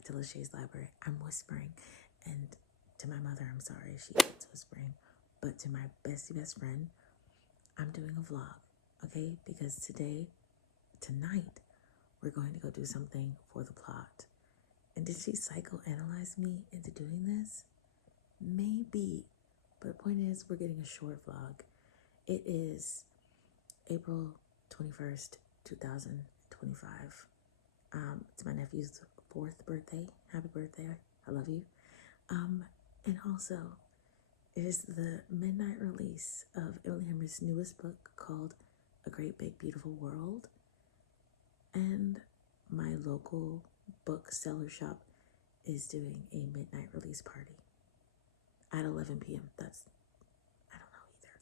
back to Lachey's library. I'm whispering, and to my mother, I'm sorry, she hates whispering, but to my best friend, I'm doing a vlog, okay? Because tonight, we're going to go do something for the plot. And did she psychoanalyze me into doing this? Maybe. But the point is, we're getting a short vlog. It is April 21st, 2025. It's my nephew's 4th birthday. Happy birthday. I love you. And also, it is the midnight release of Emily Henry's newest book called A Great Big Beautiful World. And my local bookseller shop is doing a midnight release party at 11 p.m. I don't know either.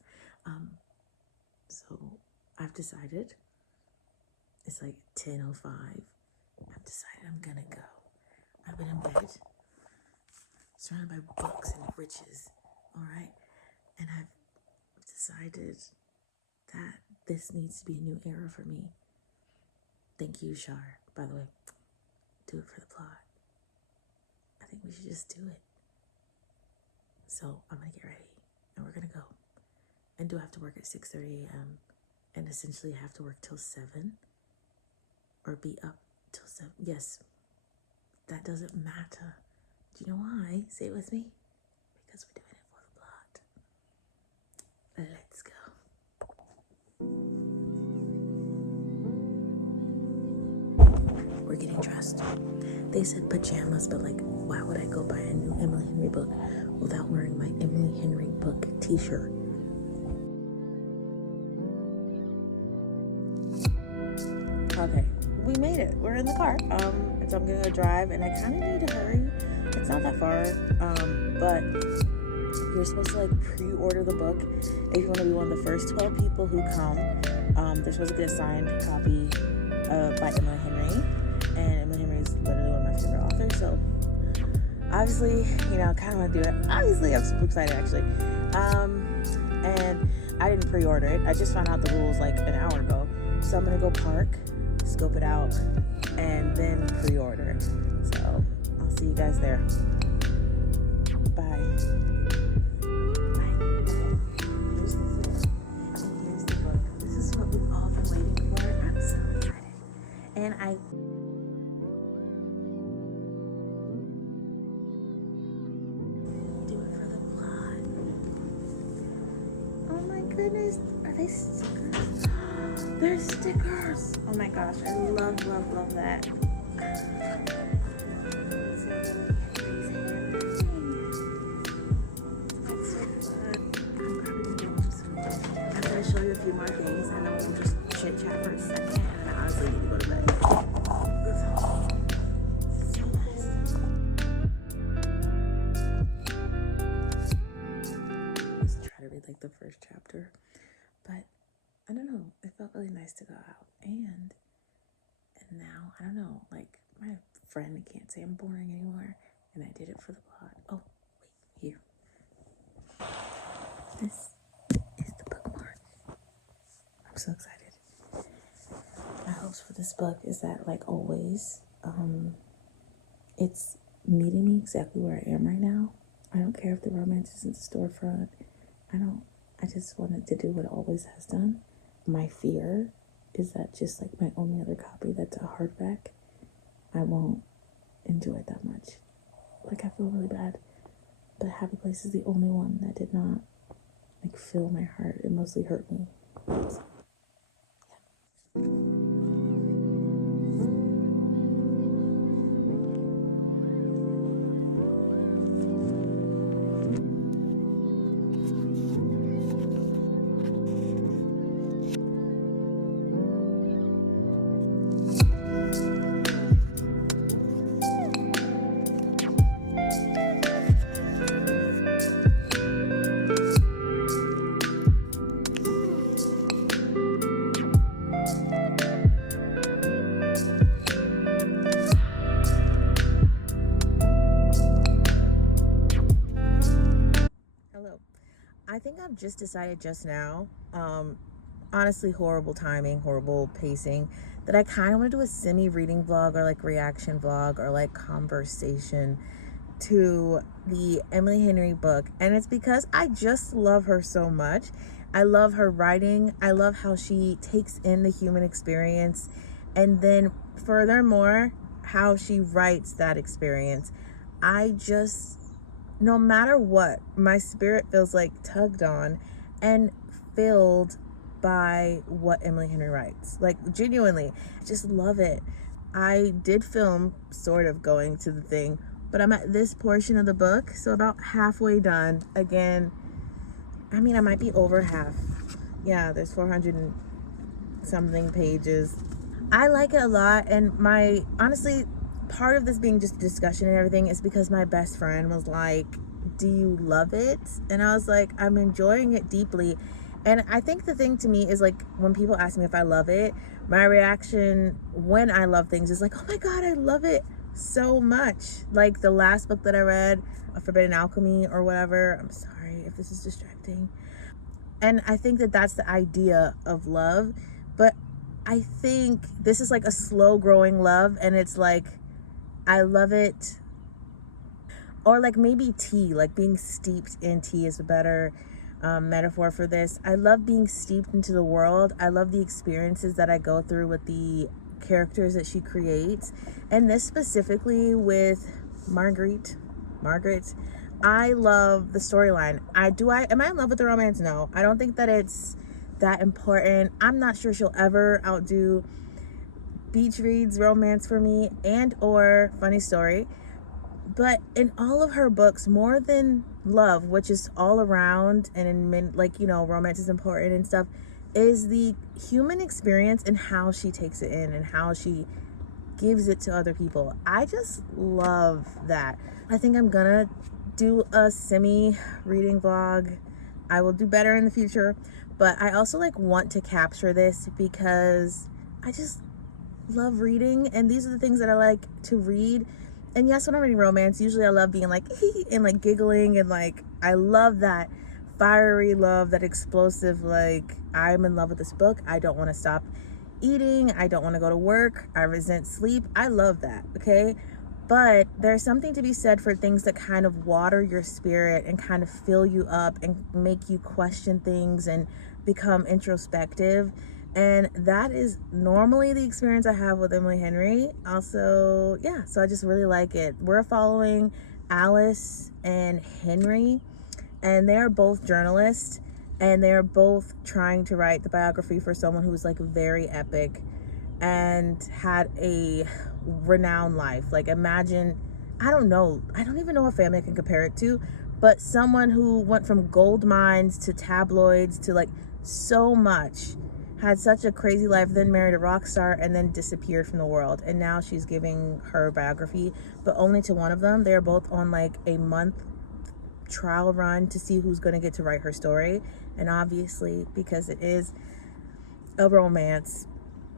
So I've decided, it's like 10:05. I've decided I'm gonna go. I've been in bed, surrounded by books and riches, all right? And I've decided that this needs to be a new era for me. Thank you, Shar, by the way. Do it for the plot. I think we should just do it. So I'm gonna get ready and we're gonna go. And do have to work at 6:30 a.m. and essentially have to work till 7 or be up till 7. Yes, that doesn't matter. Do you know why? Say it with me. Because we're doing it for the plot. Let's go. We're getting dressed. They said pajamas, but like, why would I go buy a new Emily Henry book without wearing my Emily Henry book t-shirt? Okay, we made it. We're in the car. And so I'm gonna go drive, and I kind of need to hurry. It's not that far, but you're supposed to like pre-order the book if you want to be one of the first 12 people who come. They're supposed to get a signed copy by Emily Henry, and Emily Henry is literally one of my favorite authors. So obviously, kind of want to do it. Obviously, I'm super excited actually. And I didn't pre-order it. I just found out the rules like an hour ago. So I'm gonna go park, scope it out, and then pre-order. So I'll see you guys there. Bye. Here's the book. This is what we've all been waiting for. I'm so excited. And I do it for the plot. Oh my goodness. Are they stickers? They're stickers. Oh my gosh. I love, love, love that. After I show you a few more things, and then we'll just chit chat for a second, and then I honestly need to go to bed. Just try to read like the first chapter, but I don't know. It felt really nice to go out, and now I don't know. Like my friend can't say I'm boring anymore, and I did it for the plot. Oh wait, here. This is the bookmark. I'm so excited. My hopes for this book is that, like always, it's meeting me exactly where I am right now. I don't care if the romance is in the storefront. I just wanted to do what it always has done. My fear is that just like my only other copy that's a hardback, I won't enjoy it that much. Like I feel really bad. But Happy Place is the only one that did not like fill my heart. It mostly hurt me. So, yeah. I think I've just decided just now honestly horrible timing, horrible pacing, that I kind of want to do a semi-reading vlog or like reaction vlog or like conversation to the Emily Henry book. And it's because I just love her so much. I love her writing. I love how she takes in the human experience, and then furthermore how she writes that experience. I just, no matter what, my spirit feels like tugged on and filled by what Emily Henry writes. Like, genuinely, I just love it. I did film sort of going to the thing, but I'm at this portion of the book, so about halfway done. Again, I mean, I might be over half. Yeah, there's 400 and something pages. I like it a lot, and my, honestly, part of this being just discussion and everything is because my best friend was like, do you love it? And I was like, I'm enjoying it deeply. And I think the thing to me is, like, when people ask me if I love it, my reaction when I love things is like, oh my god, I love it so much. Like the last book that I read, Forbidden Alchemy or whatever, I'm sorry if this is distracting, and I think that that's the idea of love. But I think this is like a slow growing love, and it's like, I love it. Or like maybe tea, like being steeped in tea is a better metaphor for this. I love being steeped into the world. I love the experiences that I go through with the characters that she creates, and this specifically with Margaret. I love the storyline. Am I in love with the romance? No, I don't think that it's that important. I'm not sure she'll ever outdo Beach Read's romance for me, and or Funny Story. But in all of her books, more than love, which is all around, and in, like, you know, romance is important and stuff, is the human experience and how she takes it in and how she gives it to other people. I just love that. I think I'm gonna do a semi reading vlog. I will do better in the future, but I also like want to capture this because I just love reading, and these are the things that I like to read. And yes, when I'm reading romance, usually I love being like and like giggling, and like I love that fiery love, that explosive, like, I'm in love with this book, I don't want to stop eating, I don't want to go to work, I resent sleep. I love that, okay? But there's something to be said for things that kind of water your spirit and kind of fill you up and make you question things and become introspective. And that is normally the experience I have with Emily Henry. Also, yeah, so I just really like it. We're following Alice and Henry, and they're both journalists, and they're both trying to write the biography for someone who was like very epic and had a renowned life. Like, imagine, I don't know, I don't even know what family I can compare it to, but someone who went from gold mines to tabloids to like so much, had such a crazy life, then married a rock star, and then disappeared from the world. And now she's giving her biography, but only to one of them. They're both on like a month trial run to see who's going to get to write her story. And obviously, because it is a romance,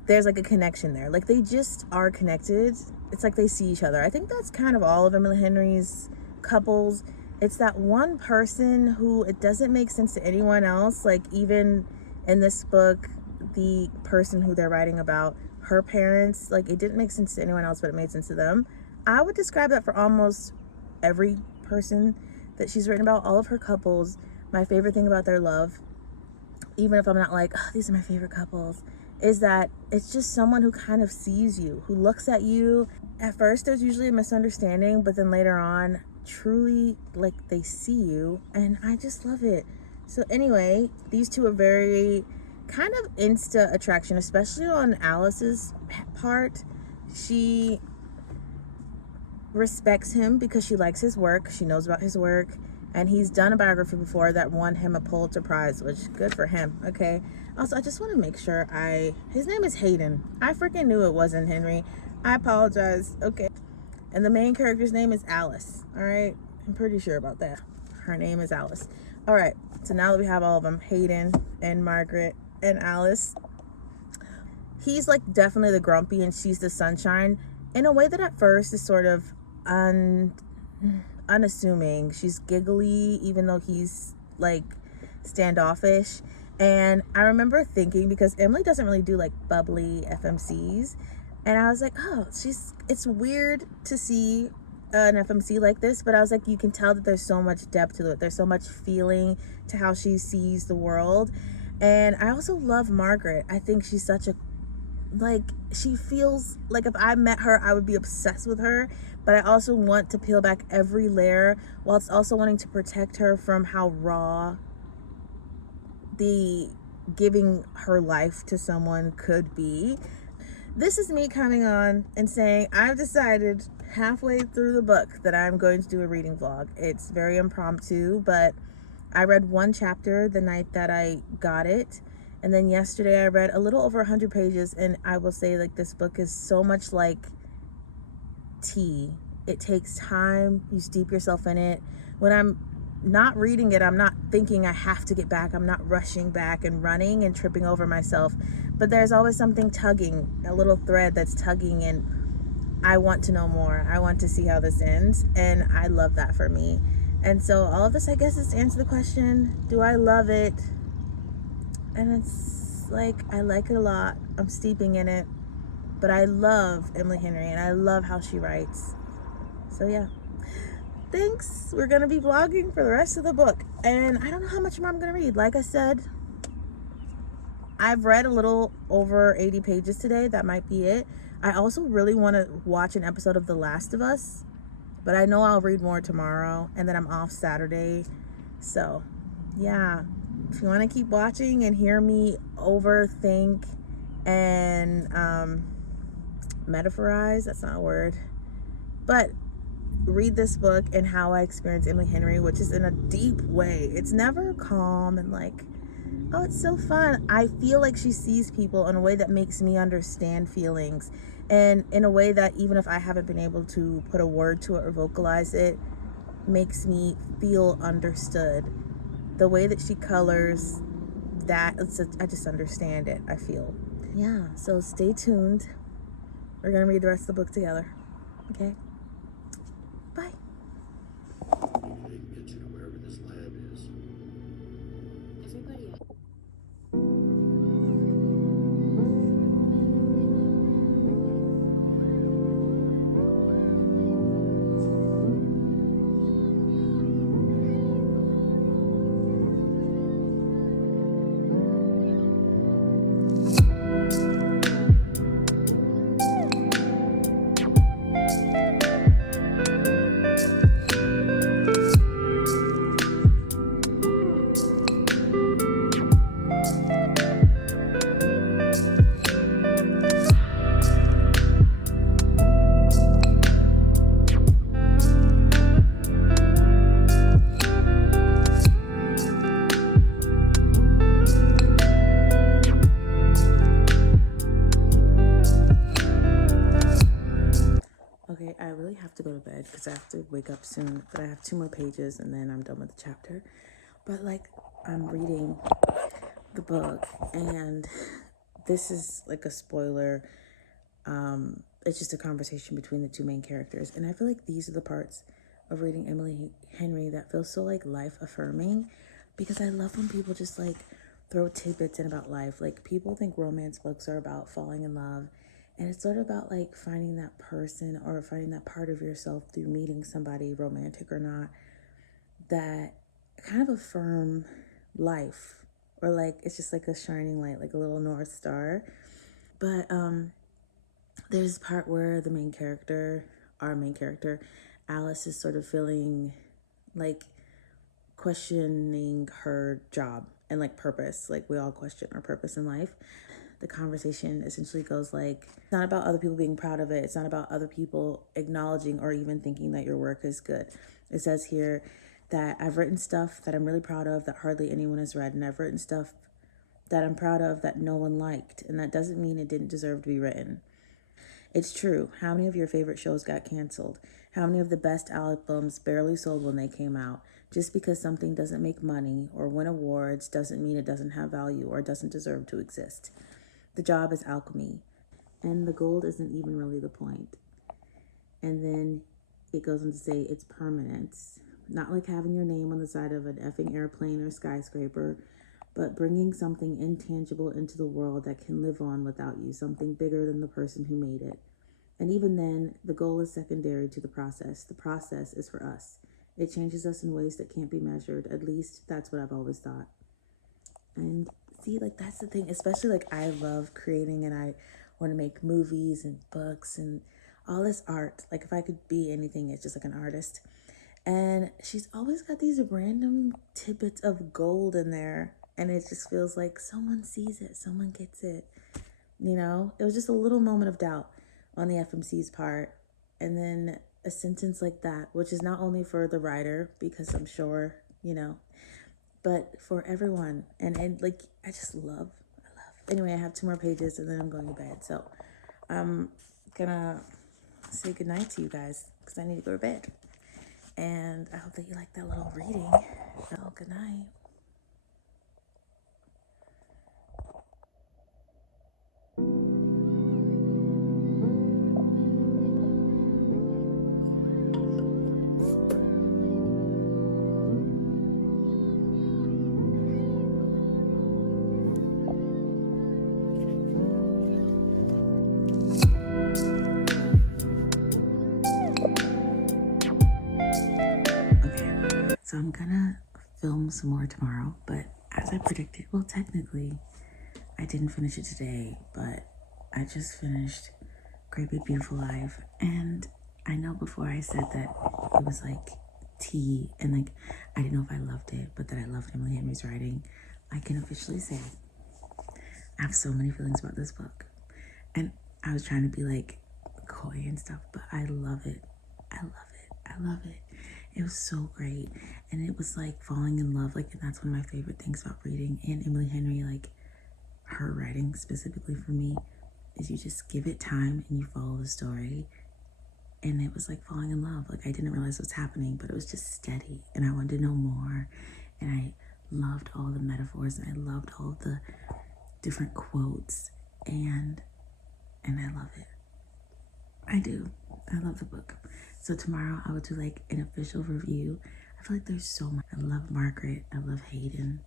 there's like a connection there. Like, they just are connected. It's like they see each other. I think that's kind of all of Emily Henry's couples. It's that one person who, it doesn't make sense to anyone else. Like, even in this book, the person who they're writing about, her parents, like, it didn't make sense to anyone else, but it made sense to them. I would describe that for almost every person that she's written about. All of her couples, my favorite thing about their love, even if I'm not like, oh, these are my favorite couples, is that it's just someone who kind of sees you, who looks at you. At first, there's usually a misunderstanding, but then later on, truly, like, they see you, and I just love it. So anyway, these two are very kind of insta attraction, especially on Alice's part. She respects him because she likes his work, she knows about his work, and he's done a biography before that won him a Pulitzer Prize, which, good for him, okay? Also, I just want to make sure his name is Hayden. I freaking knew it wasn't Henry. I apologize, okay? And the main character's name is Alice, all right? I'm pretty sure about that. Her name is Alice. All right, so now that we have all of them, Hayden and Margaret and Alice, he's like definitely the grumpy and she's the sunshine, in a way that at first is sort of unassuming. She's giggly, even though he's like standoffish. And I remember thinking, because Emily doesn't really do like bubbly FMCs, and I was like, oh, it's weird to see an FMC like this, but I was like, you can tell that there's so much depth to it. There's so much feeling to how she sees the world. And I also love Margaret. I think she's such a, like, she feels like if I met her, I would be obsessed with her. But I also want to peel back every layer, whilst also wanting to protect her from how raw the giving her life to someone could be. This is me coming on and saying I've decided halfway through the book that I'm going to do a reading vlog. It's very impromptu, but I read one chapter the night that I got it, and then yesterday I read a little over 100 pages, and I will say, like, this book is so much like tea. It takes time. You steep yourself in it. When I'm not reading it, I'm not thinking I have to get back. I'm not rushing back and running and tripping over myself. But there's always something tugging, a little thread that's tugging, and I want to know more. I want to see how this ends, and I love that for me. And so all of this, I guess, is to answer the question, do I love it? And it's like, I like it a lot. I'm steeping in it. But I love Emily Henry, and I love how she writes. So yeah, thanks. We're gonna be vlogging for the rest of the book, and I don't know how much more I'm gonna read. Like I said, I've read a little over 80 pages today. That might be it. I also really want to watch an episode of The Last of Us, but I know I'll read more tomorrow, and then I'm off Saturday. So yeah, if you want to keep watching and hear me overthink and metaphorize, that's not a word, but read this book and how I experience Emily Henry, which is in a deep way. It's never calm and like, oh, it's so fun. I feel like she sees people in a way that makes me understand feelings, and in a way that, even if I haven't been able to put a word to it or vocalize it, makes me feel understood. The way that she colors that, I just understand it, I feel. Yeah, so stay tuned. We're gonna read the rest of the book together. Okay? Bye. Get you to wherever this lab is. Everybody. Okay, I really have to go to bed because I have to wake up soon, but I have 2 more pages and then I'm done with the chapter. But like, I'm reading the book, and this is like a spoiler. It's just a conversation between the 2 main characters, and I feel like these are the parts of reading Emily Henry that feel so like life affirming, because I love when people just like throw tidbits in about life. Like, people think romance books are about falling in love, and it's sort of about like finding that person or finding that part of yourself through meeting somebody, romantic or not, that kind of affirm life, or like it's just like a shining light, like a little North Star. But there's a part where the main character, our main character, Alice, is sort of feeling like questioning her job and like purpose. Like, we all question our purpose in life. The conversation essentially goes like, it's not about other people being proud of it. It's not about other people acknowledging or even thinking that your work is good. It says here that I've written stuff that I'm really proud of that hardly anyone has read, and I've written stuff that I'm proud of that no one liked, and that doesn't mean it didn't deserve to be written. It's true. How many of your favorite shows got canceled? How many of the best albums barely sold when they came out? Just because something doesn't make money or win awards doesn't mean it doesn't have value or doesn't deserve to exist. The job is alchemy, and the gold isn't even really the point. And then it goes on to say it's permanence. Not like having your name on the side of an effing airplane or skyscraper, but bringing something intangible into the world that can live on without you, something bigger than the person who made it. And even then, the goal is secondary to the process. The process is for us. It changes us in ways that can't be measured. At least that's what I've always thought. And see, like, that's the thing, especially like I love creating and I want to make movies and books and all this art. Like, if I could be anything, it's just like an artist. And she's always got these random tidbits of gold in there. And it just feels like someone sees it, someone gets it. You know, it was just a little moment of doubt on the FMC's part. And then a sentence like that, which is not only for the writer, because I'm sure, you know, but for everyone. And like, I just love. Anyway, I have 2 more pages and then I'm going to bed. So I'm gonna say goodnight to you guys because I need to go to bed. And I hope that you like that little reading. So good night. Okay, so I'm gonna film some more tomorrow, but as I predicted, well, technically, I didn't finish it today, but I just finished Great Big Beautiful Life, and I know before I said that it was like tea, and like I didn't know if I loved it, but that I loved Emily Henry's writing. I can officially say I have so many feelings about this book, and I was trying to be like coy and stuff, but I love it. I love it. I love it. It was so great, and it was like falling in love. Like, and that's one of my favorite things about reading and Emily Henry. Like, her writing specifically for me is you just give it time and you follow the story. And it was like falling in love. Like, I didn't realize what's happening, but it was just steady and I wanted to know more. And I loved all the metaphors and I loved all the different quotes, and I love it. I do. I love the book. So tomorrow I will do like an official review. I feel like there's so much. I love Margaret. I love Hayden.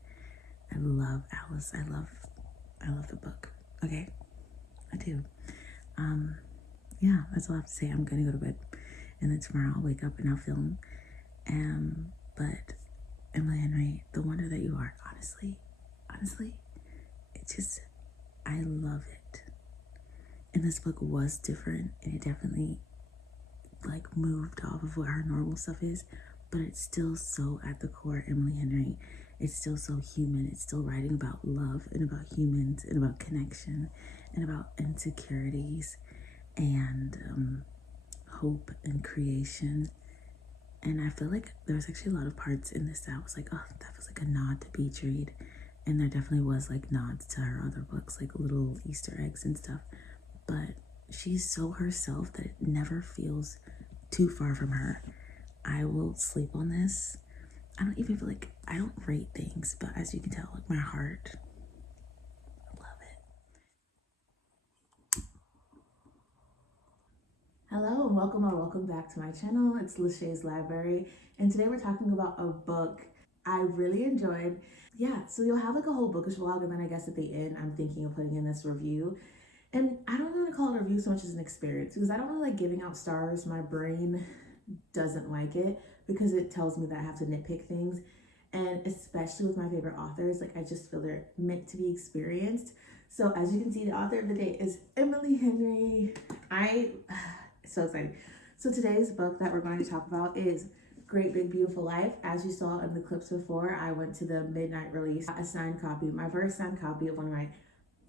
I love Alice. I love the book. Okay? I do. Yeah, that's all I have to say. I'm gonna go to bed. And then tomorrow I'll wake up and I'll film. But Emily Henry, the wonder that you are, honestly, it's just, I love it. And this book was different, and it definitely like moved off of what her normal stuff is, but it's still so at the core Emily Henry. It's still so human. It's still writing about love and about humans and about connection and about insecurities and hope and creation. And I feel like there was actually a lot of parts in this that was like, oh, that was like a nod to Beach Read. And there definitely was like nods to her other books, like little Easter eggs and stuff. But she's so herself that it never feels too far from her. I will sleep on this. I don't even feel like, I don't rate things, but as you can tell, like my heart, I love it. Hello and welcome or welcome back to my channel. It's Lachey's Library, and today we're talking about a book I really enjoyed. Yeah, so you'll have like a whole bookish vlog, and then I guess at the end I'm thinking of putting in this review. And I don't want to call it a review so much as an experience, because I don't really like giving out stars. My brain doesn't like it because it tells me that I have to nitpick things. And especially with my favorite authors, like I just feel they're meant to be experienced. So as you can see, the author of the day is Emily Henry. It's so exciting. So today's book that we're going to talk about is Great Big Beautiful Life. As you saw in the clips before, I went to the midnight release, a signed copy, my first signed copy of one of my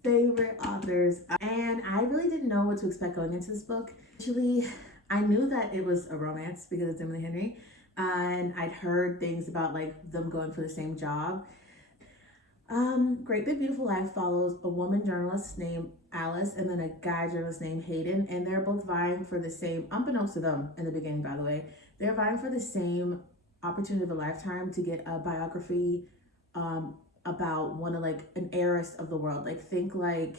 favorite authors, and I really didn't know what to expect going into this book. Actually, I knew that it was a romance because it's Emily Henry, and I'd heard things about like them going for the same job. Great Big Beautiful Life follows a woman journalist named Alice and then a guy journalist named Hayden, and they're both vying for the same, unbeknownst to them in the beginning, by the way, they're vying for the same opportunity of a lifetime to get a biography about one of like an heiress of the world. Like, think like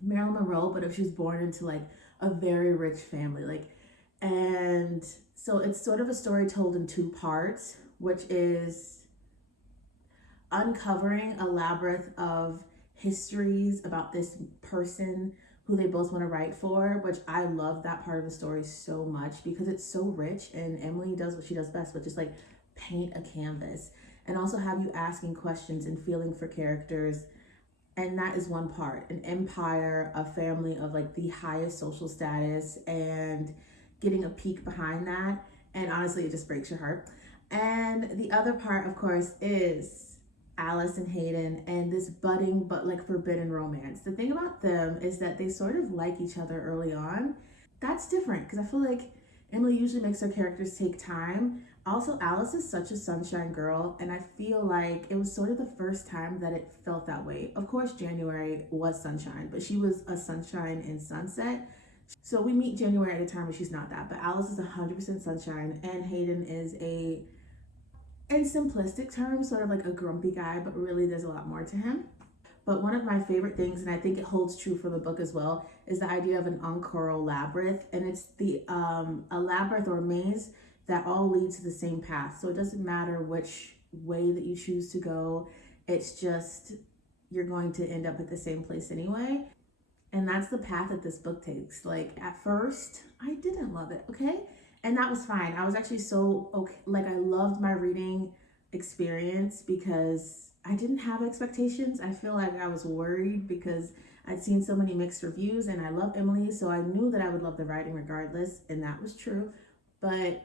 Marilyn Monroe, but if she was born into like a very rich family. Like, and so it's sort of a story told in 2 parts, which is uncovering a labyrinth of histories about this person who they both want to write for, which I love that part of the story so much because it's so rich, and Emily does what she does best, but just like paint a canvas and also have you asking questions and feeling for characters. And that is one part. An empire, a family of like the highest social status, and getting a peek behind that. And honestly, it just breaks your heart. And the other part, of course, is Alice and Hayden and this budding but like forbidden romance. The thing about them is that they sort of like each other early on. That's different because I feel like Emily usually makes her characters take time. Also, Alice is such a sunshine girl, and I feel like it was sort of the first time that it felt that way. Of course, January was sunshine, but she was a sunshine in sunset. So we meet January at a time where she's not that, but Alice is 100% sunshine, and Hayden is a, in simplistic terms, sort of like a grumpy guy, but really there's a lot more to him. But one of my favorite things, and I think it holds true for the book as well, is the idea of an uncoral labyrinth. And it's the a labyrinth or a maze that all leads to the same path. So it doesn't matter which way that you choose to go. It's just you're going to end up at the same place anyway. And that's the path that this book takes. Like at first, I didn't love it, okay? And that was fine. I was actually so okay. Like I loved my reading experience because I didn't have expectations. I feel like I was worried because I'd seen so many mixed reviews, and I love Emily, so I knew that I would love the writing regardless, and that was true. But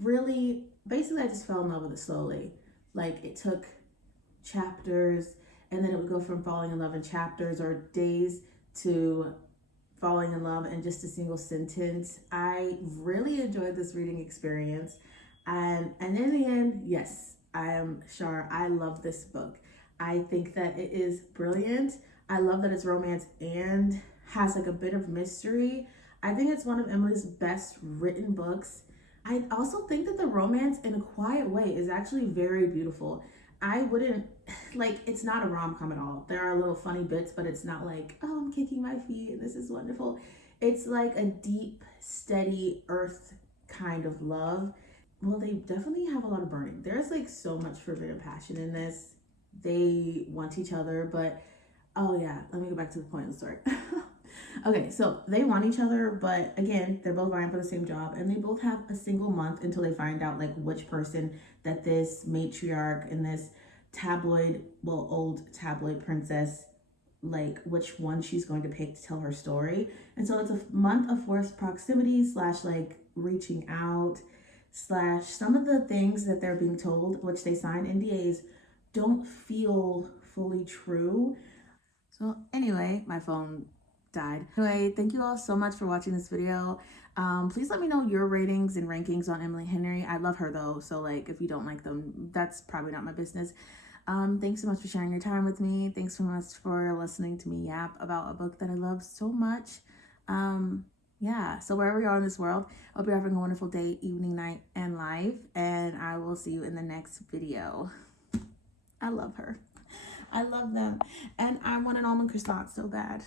really, basically, I just fell in love with it slowly. Like it took chapters, and then it would go from falling in love in chapters or days to falling in love in just a single sentence. I really enjoyed this reading experience. And in the end, yes, I am Shar. I love this book. I think that it is brilliant. I love that it's romance and has like a bit of mystery. I think it's one of Emily's best written books. I also think that the romance in a quiet way is actually very beautiful. I wouldn't like, it's not a rom-com at all. There are little funny bits, but it's not like, oh, I'm kicking my feet and this is wonderful. It's like a deep, steady earth kind of love. Well, they definitely have a lot of burning. There's like so much forbidden passion in this. They want each other, but oh yeah, let me go back to the point of the story. Okay, so they want each other, but again, they're both vying for the same job, and they both have a single month until they find out like which person that this matriarch and this tabloid, well, old tabloid princess, like which one she's going to pick to tell her story. And so it's a month of forced proximity slash like reaching out slash some of the things that they're being told, which they sign NDAs, don't feel fully true. So anyway, my phone died. Anyway, thank you all so much for watching this video. Please let me know your ratings and rankings on Emily Henry. I love her though, so like if you don't like them, that's probably not my business. Thanks so much for sharing your time with me. Thanks so much for listening to me yap about a book that I love so much. Yeah, so wherever you are in this world, I hope you're having a wonderful day, evening, night, and life, and I will see you in the next video. I love her. I love them, and I want an almond croissant so bad.